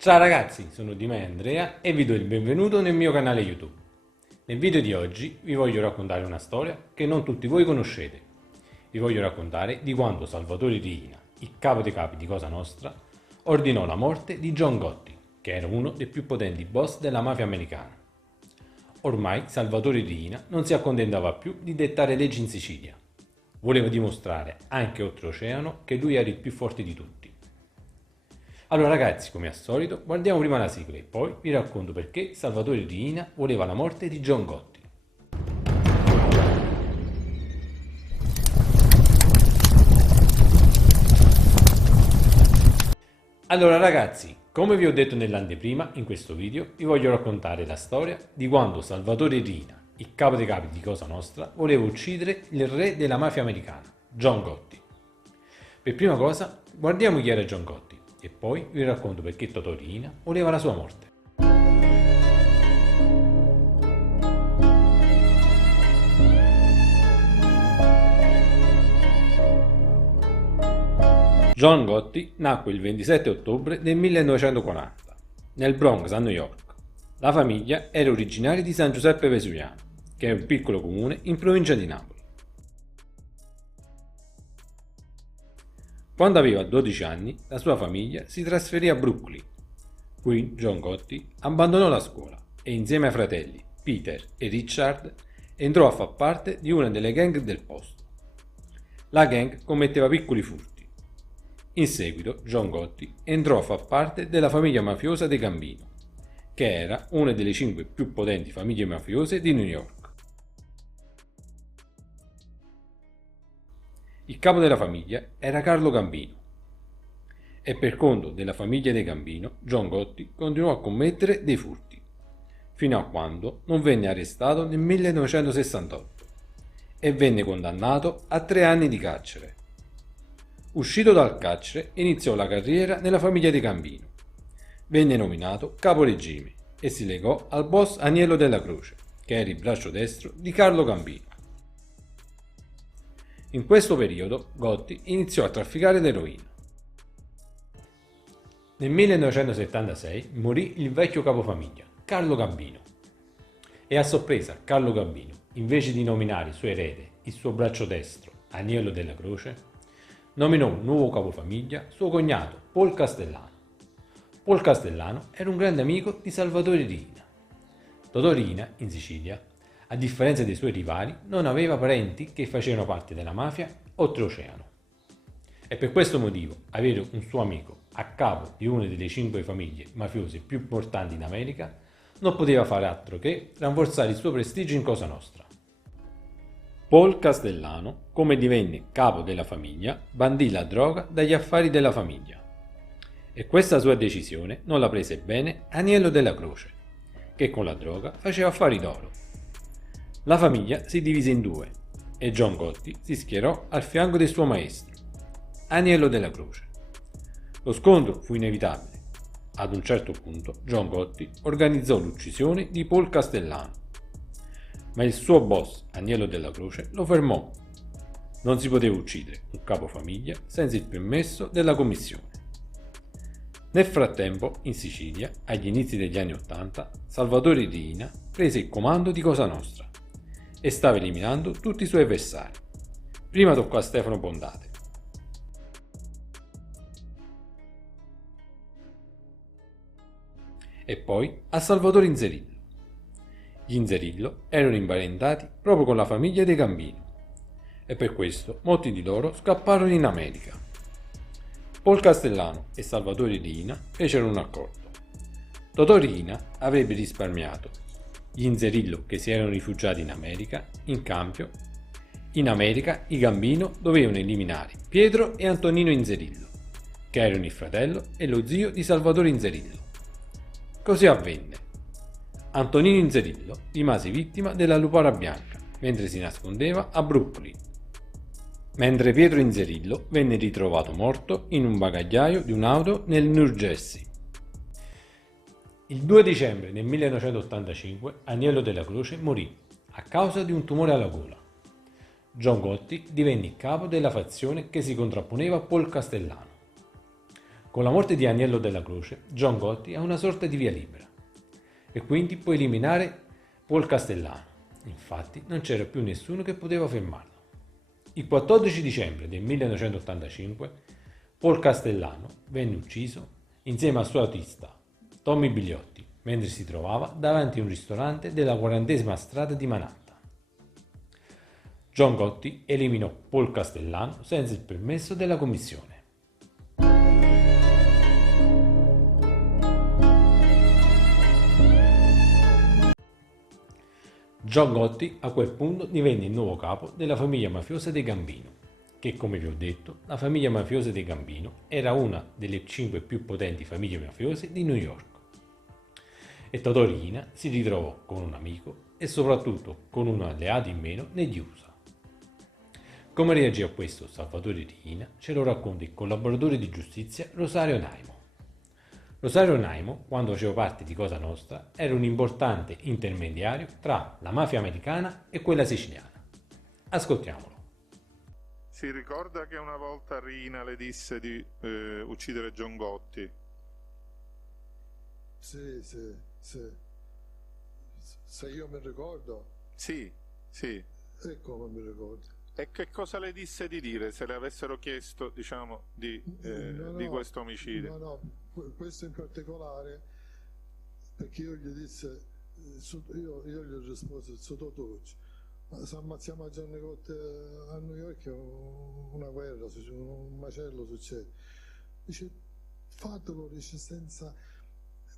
Ciao ragazzi, sono di me Andrea e vi do il benvenuto nel mio canale YouTube. Nel video di oggi vi voglio raccontare una storia che non tutti voi conoscete. Vi voglio raccontare di quando Salvatore Riina, il capo dei capi di Cosa Nostra, ordinò la morte di John Gotti, che era uno dei più potenti boss della mafia americana. Ormai Salvatore Riina non si accontentava più di dettare leggi in Sicilia. Voleva dimostrare anche oltreoceano che lui era il più forte di tutti. Allora ragazzi, come al solito, guardiamo prima la sigla e poi vi racconto perché Salvatore Riina voleva la morte di John Gotti. Allora ragazzi, come vi ho detto nell'anteprima, in questo video vi voglio raccontare la storia di quando Salvatore Riina, il capo dei capi di Cosa Nostra, voleva uccidere il re della mafia americana, John Gotti. Per prima cosa, guardiamo chi era John Gotti e poi vi racconto perché Totò Riina voleva la sua morte. John Gotti nacque il 27 ottobre del 1940 nel Bronx a New York. La famiglia era originaria di San Giuseppe Vesuviano, che è un piccolo comune in provincia di Napoli. Quando aveva 12 anni, la sua famiglia si trasferì a Brooklyn. Qui John Gotti abbandonò la scuola e insieme ai fratelli Peter e Richard entrò a far parte di una delle gang del posto. La gang commetteva piccoli furti. In seguito John Gotti entrò a far parte della famiglia mafiosa dei Gambino, che era una delle 5 più potenti famiglie mafiose di New York. Il capo della famiglia era Carlo Gambino e per conto della famiglia dei Gambino John Gotti continuò a commettere dei furti, fino a quando non venne arrestato nel 1968 e venne condannato a 3 anni di carcere. Uscito dal carcere iniziò la carriera nella famiglia dei Gambino. Venne nominato caporegime e si legò al boss Aniello della Croce, che era il braccio destro di Carlo Gambino. In questo periodo Gotti iniziò a trafficare l'eroina. Nel 1976 morì il vecchio capofamiglia, Carlo Gambino. E a sorpresa Carlo Gambino, invece di nominare il suo erede, il suo braccio destro, Aniello della Croce, nominò un nuovo capofamiglia suo cognato, Paul Castellano. Paul Castellano era un grande amico di Salvatore Riina. Totò Riina, in Sicilia, a differenza dei suoi rivali, non aveva parenti che facevano parte della mafia oltreoceano. E per questo motivo avere un suo amico a capo di una delle 5 famiglie mafiose più importanti in America non poteva fare altro che rafforzare il suo prestigio in Cosa Nostra. Paul Castellano, come divenne capo della famiglia, bandì la droga dagli affari della famiglia. E questa sua decisione non la prese bene Aniello della Croce, che con la droga faceva affari d'oro. La famiglia si divise in 2 e John Gotti si schierò al fianco del suo maestro, Aniello della Croce. Lo scontro fu inevitabile. Ad un certo punto John Gotti organizzò l'uccisione di Paul Castellano, ma il suo boss, Aniello della Croce, lo fermò. Non si poteva uccidere un capofamiglia senza il permesso della commissione. Nel frattempo, in Sicilia, agli inizi degli anni '80, Salvatore Riina prese il comando di Cosa Nostra e stava eliminando tutti i suoi avversari. Prima toccò a Stefano Bondate. E poi a Salvatore Inzerillo. Gli Inzerillo erano imparentati proprio con la famiglia dei Gambino e per questo molti di loro scapparono in America. Paul Castellano e Salvatore Riina fecero un accordo. Totò Riina avrebbe risparmiato gli Inzerillo che si erano rifugiati in America, in cambio, in America i Gambino dovevano eliminare Pietro e Antonino Inzerillo, che erano il fratello e lo zio di Salvatore Inzerillo. Così avvenne. Antonino Inzerillo rimase vittima della lupara bianca mentre si nascondeva a Brooklyn, mentre Pietro Inzerillo venne ritrovato morto in un bagagliaio di un'auto nel New Jersey. Il 2 dicembre del 1985 Aniello della Croce morì a causa di un tumore alla gola. John Gotti divenne il capo della fazione che si contrapponeva a Paul Castellano. Con la morte di Aniello della Croce, John Gotti ha una sorta di via libera e quindi può eliminare Paul Castellano. Infatti non c'era più nessuno che poteva fermarlo. Il 14 dicembre del 1985 Paul Castellano venne ucciso insieme al suo autista Tommy Bigliotti mentre si trovava davanti a un ristorante della 40ª strada di Manhattan. John Gotti eliminò Paul Castellano senza il permesso della commissione. John Gotti a quel punto divenne il nuovo capo della famiglia mafiosa dei Gambino, che come vi ho detto, la famiglia mafiosa dei Gambino era una delle 5 più potenti famiglie mafiose di New York. E Totò Riina si ritrovò con un amico e soprattutto con un alleato in meno negli USA. Come reagì a questo Salvatore Riina ce lo racconta il collaboratore di giustizia Rosario Naimo. Rosario Naimo, quando faceva parte di Cosa Nostra, era un importante intermediario tra la mafia americana e quella siciliana. Ascoltiamolo. Si ricorda che una volta Riina le disse di uccidere John Gotti? Sì. Se io mi ricordo. Sì. E come mi ricordo? E che cosa le disse di dire se le avessero chiesto, diciamo, di questo omicidio? No, questo in particolare, perché io gli disse, io gli risposi sotto tutti, ma se ammazziamo a Gianni Gotti a New York è una guerra, un macello succede. Dice, fatelo, dice, senza,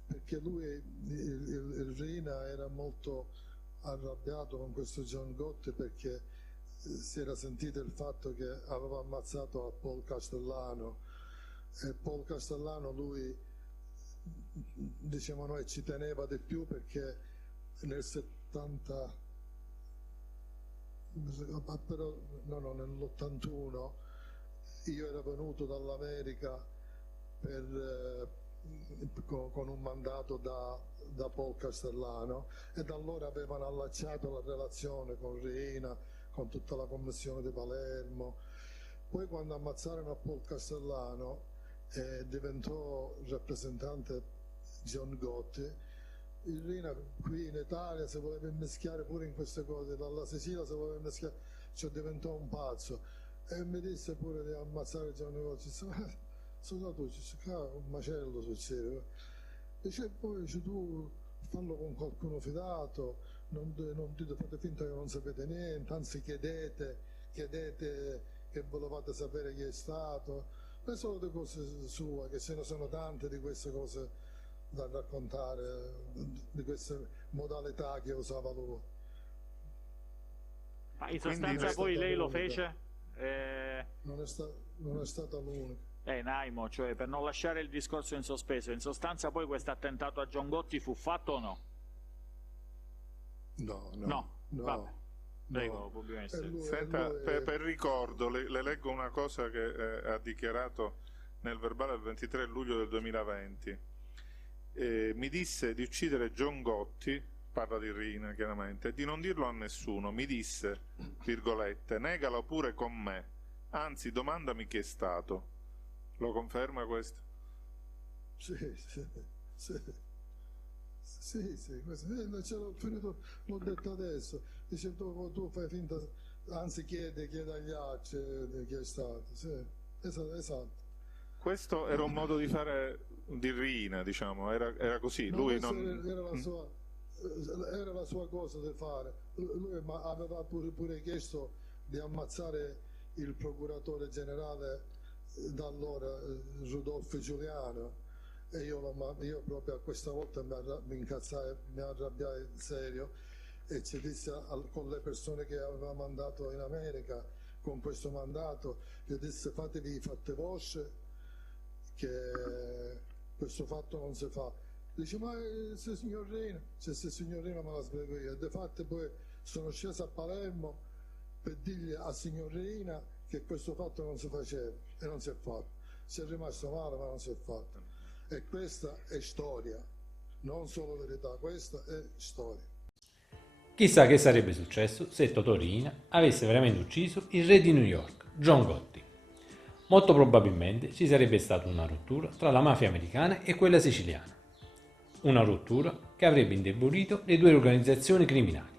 perché lui, il Riina, era molto arrabbiato con questo John Gotti perché si era sentito il fatto che aveva ammazzato a Paul Castellano, e Paul Castellano lui, diciamo noi, ci teneva di più perché nel 70, però no, nell'81 io ero venuto dall'America con un mandato da Paul Castellano, e da allora avevano allacciato la relazione con Riina, con tutta la commissione di Palermo. Poi quando ammazzarono a Paul Castellano diventò rappresentante John Gotti, il Riina qui in Italia si voleva immischiare pure in queste cose, dalla Sicilia si voleva immischiare, cioè diventò un pazzo e mi disse pure di ammazzare John Gotti. Sono tu, un macello succede. Dice, poi tu fallo con qualcuno fidato, non dite, fate finta che non sapete niente, anzi chiedete che volevate sapere chi è stato. Le solite cose sue, che ce ne sono tante di queste cose da raccontare, di queste modalità che usava lui. Ma in sostanza poi lei lo fece? Non è stata l'unica. Naimo, cioè per non lasciare il discorso in sospeso, in sostanza poi questo attentato a John Gotti fu fatto o no? No. Vabbè. Prego, Bobbio Mestre. Senta, per ricordo, le leggo una cosa che ha dichiarato nel verbale del 23 luglio del 2020. Mi disse di uccidere John Gotti, parla di Riina chiaramente, e di non dirlo a nessuno. Mi disse, virgolette, negalo pure con me, anzi domandami chi è stato. Lo conferma questo? Sì, l'ho finito, l'ho detto adesso. Dice, tu fai finta, anzi chiede agli altri chi è stato. Sì, esatto. Questo era un modo di fare di Riina, diciamo, era così. No, lui era la sua cosa da fare. Lui aveva pure chiesto di ammazzare il procuratore generale da allora, Rudolfo Giuliano, e io proprio a questa volta mi incazzai, mi arrabbiai serio e ci disse con le persone che aveva mandato in America con questo mandato, gli disse fatevi i fatti vostri che questo fatto non si fa. Dice, ma se signorina, se signorina me la spiego io. E difatti poi sono sceso a Palermo per dirgli a signorina che questo fatto non si faceva e non si è fatto. Si è rimasto male ma non si è fatto. E questa è storia, non solo verità, questa è storia. Chissà che sarebbe successo se Totò Riina avesse veramente ucciso il re di New York, John Gotti. molto probabilmente ci sarebbe stata una rottura tra la mafia americana e quella siciliana. Una rottura che avrebbe indebolito le due organizzazioni criminali.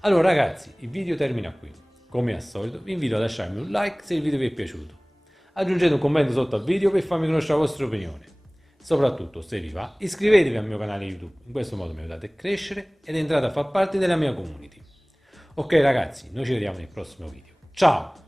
Allora ragazzi, il video termina qui. Come al solito vi invito a lasciarmi un like se il video vi è piaciuto. Aggiungete un commento sotto al video per farmi conoscere la vostra opinione. Soprattutto, se vi va, iscrivetevi al mio canale YouTube, in questo modo mi aiutate a crescere ed entrate a far parte della mia community. Ok ragazzi, noi ci vediamo nel prossimo video. Ciao!